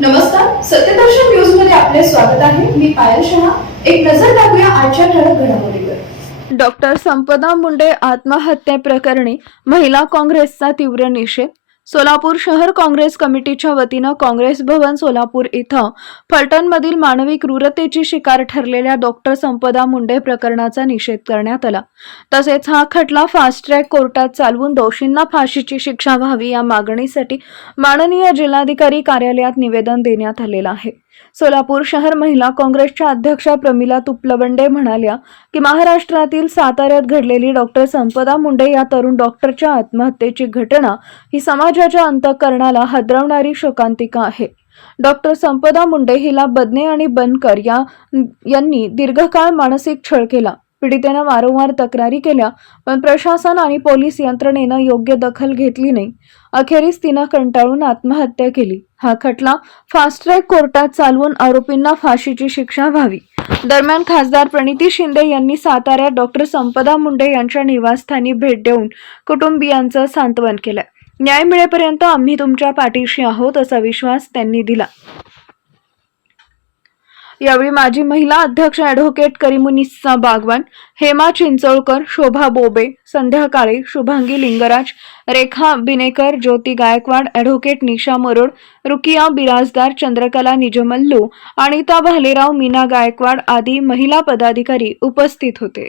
नमस्कार सत्यदर्शन न्यूजमध्ये आपले स्वागत आहे. मी पायल शहा. एक नजर टाकूया आजच्या ठळक घडामोडीवर. डॉक्टर संपदा मुंडे आत्महत्या प्रकरणी महिला काँग्रेसचा तीव्र निषेध सोलापूर शहर काँग्रेस कमिटीच्या वतीनं काँग्रेस भवन सोलापूर इथं फलटणमधील मानवी क्रूरतेची शिकार ठरलेल्या डॉक्टर संपदा मुंडे प्रकरणाचा निषेध करण्यात आला. तसेच हा खटला फास्ट ट्रॅक कोर्टात चालवून दोषींना फाशीची शिक्षा व्हावी या मागणीसाठी माननीय जिल्हाधिकारी कार्यालयात निवेदन देण्यात आलेलं आहे. सोलापूर शहर महिला काँग्रेसच्या अध्यक्षा प्रमिला तुपलवंडे म्हणाल्या की महाराष्ट्रातील साताऱ्यात घडलेली डॉक्टर संपदा मुंडे या तरुण डॉक्टरच्या आत्महत्येची घटना ही समाजाच्या अंतःकरणाला हदरवणारी शोकांतिका आहे. डॉक्टर संपदा मुंडे हिला बदने आणि बनकर या यांनी दीर्घकाळ मानसिक छळ केला. पीडितेनं वारंवार तक्रारी केल्या पण प्रशासन आणि पोलीस यंत्रणेनं योग्य दखल घेतली नाही. अखेरीस तिनं कंटाळून आत्महत्या केली. हा खटला फास्ट ट्रॅक कोर्टात चालवून आरोपींना फाशीची शिक्षा व्हावी. दरम्यान खासदार प्रणिती शिंदे यांनी साताऱ्यात डॉक्टर संपदा मुंडे यांच्या निवासस्थानी भेट देऊन कुटुंबियांचं सांत्वन केलं. न्याय मिळेपर्यंत आम्ही तुमच्या पाठीशी आहोत असा विश्वास त्यांनी दिला. यावेळी माजी महिला अध्यक्ष ॲडव्होकेट करिमुनिस्सा बागवान हेमा चिंचोळकर शोभा बोबे संध्या काळे शुभांगी लिंगराज रेखा बिनेकर ज्योती गायकवाड ॲडव्होकेट निशा मरोड रुकिया बिराजदार चंद्रकला निजमल्लू अनिता भालेराव मीना गायकवाड आदी महिला पदाधिकारी उपस्थित होते.